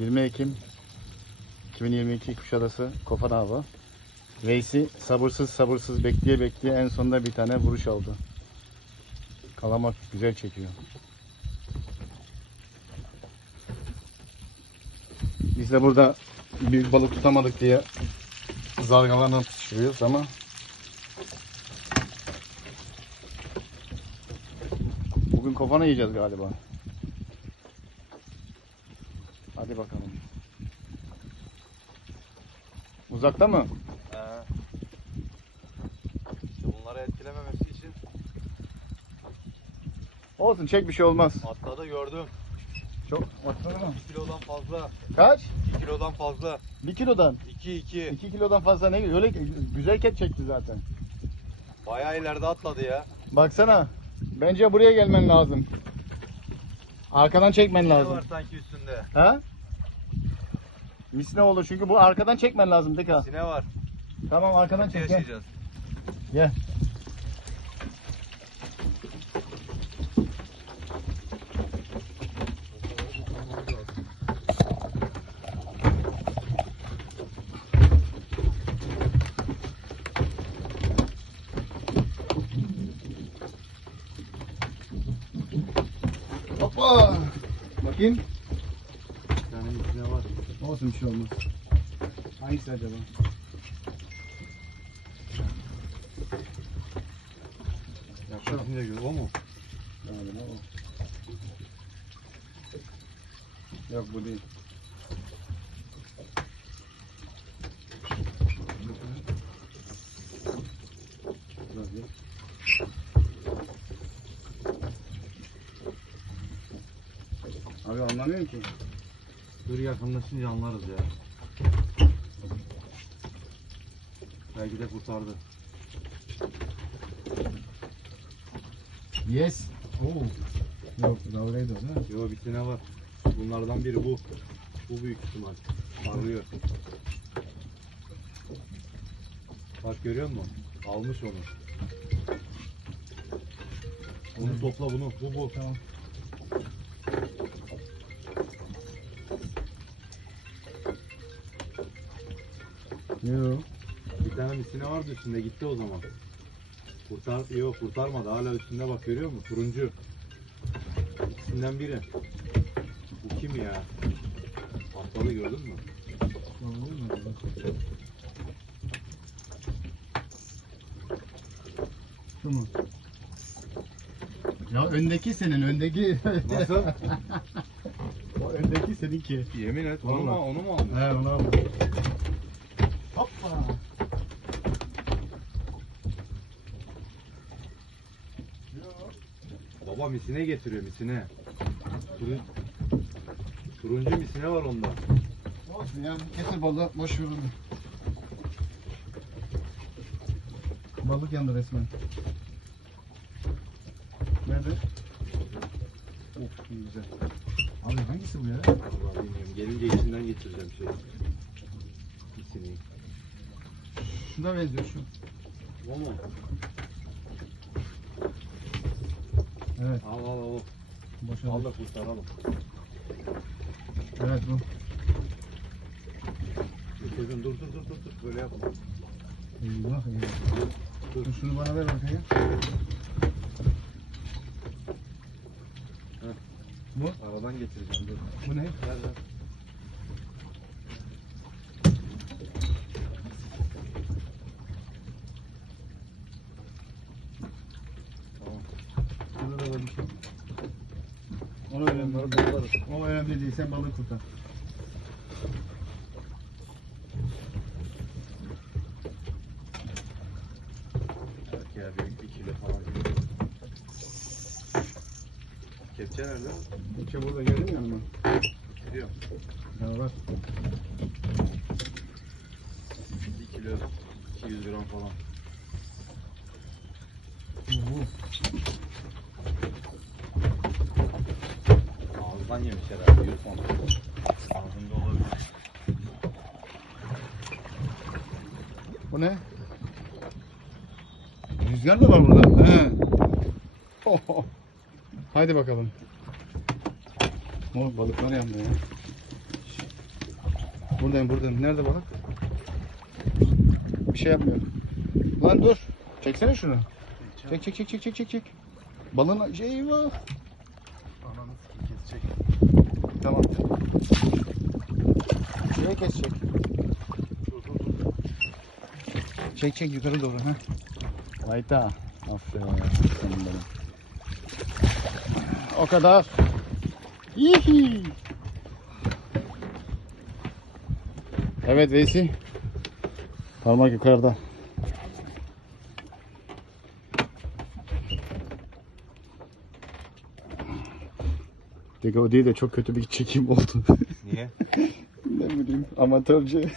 20 Ekim 2022 Kuşadası Kofan Avı. Veysi sabırsız sabırsız bekleye bekleye en sonunda bir tane vuruş aldı. Kalamak güzel çekiyor. Biz de burada büyük balık tutamadık diye zargalarla tutuşturuyoruz ama bugün kofana yiyeceğiz galiba. Hadi bakalım. Uzakta mı? He. İşte bunları etkilememesi için Olsun çek bir şey olmaz. atladı gördüm. Çok atladı mı? 2 kilodan fazla. Kaç? 2 kilodan fazla. 1 kilodan. 2 2. 2 kilodan fazla ne? Öyle güzel ket çekti zaten. Bayağı ileride atladı ya. Baksana. Bence buraya gelmen lazım. Arkadan çekmen Ne lazım. var sanki üstünde? Ha? Misne olur çünkü bu arkadan çekmen lazım Dika. Sine var. Tamam arkadan çek gel. yaşayacağız? Gel. Hoppa. Bakayım. Olsun bir şey olmaz. Hangisi acaba? Yaklaşınca göre o mu? Galiba o. Yok bu değil. Abi anlamıyorum ki. Dur yakınlaşınca anlarız ya. Belki de kurtardı. Yes. Oo. Yok dalgaydı o değil mi? Yo bir sine var. Bunlardan biri bu. Bu büyük ihtimal. Parlıyor. Bak görüyor musun? Almış onu. Onu topla bunu. Bu bu. Tamam. Yok. Bir tane misine vardı üstünde gitti o zaman. Kurtar, yok kurtarmadı hala üstünde bak görüyor musun? Turuncu. İkisinden biri. Bu kim ya? Atladı gördün mü? Şu mu? Ya öndeki senin öndeki. Nasıl? o öndeki seninki. Yemin et onu mu, Vallahi. onu mu aldın? He onu aldım. Hoppa. Baba misine getiriyor misine. Turun, turuncu misine var onda. Olsun ya getir balığı boş ver onu. Balık yandı resmen. Nerede? Of iyi güzel. Abi hangisi bu ya? Vallahi bilmiyorum. Gelince içinden getireceğim şey. Misineyi. Şuna benziyor şu. O mu? Evet. Al al al. Boş Al da kurtaralım. Evet bu. Getirdim dur dur dur dur dur. Böyle yapma. Eyvah eyvah. Dur. Dur şunu bana ver arkaya. Heh. Bu? Aradan getireceğim dur. Bu ne? Ver ver. Da var bir şey. Onu önemli. Bunları toplarız. O önemli değil. Sen balık kurtar. Belki ya büyük bir kilo falan. Kepçe nerede? Kepçe burada geldi mi yanıma? Gidiyor. Ya var. 1 kilo 200 gram falan. Bu. Ağızdan yemiş herhalde yutmamış. Ağzında olabilir. Bu ne? Rüzgar da var burada. He. Oho. Haydi bakalım. Mor balıklar yandı ya. Buradayım buradayım. Nerede balık? Bir şey yapmıyor. Lan dur. Çeksene şunu. Çek çek çek çek çek çek çek. Balığın şey eyvah. Kesecek. Tamam. Şuraya kesecek. Çek çek yukarı doğru ha. Hayta. Aferin. Benim. O kadar. Yihi. Evet Veysi. Parmak yukarıda. Peki o değil de çok kötü bir çekim oldu. Niye? ne bileyim amatörce.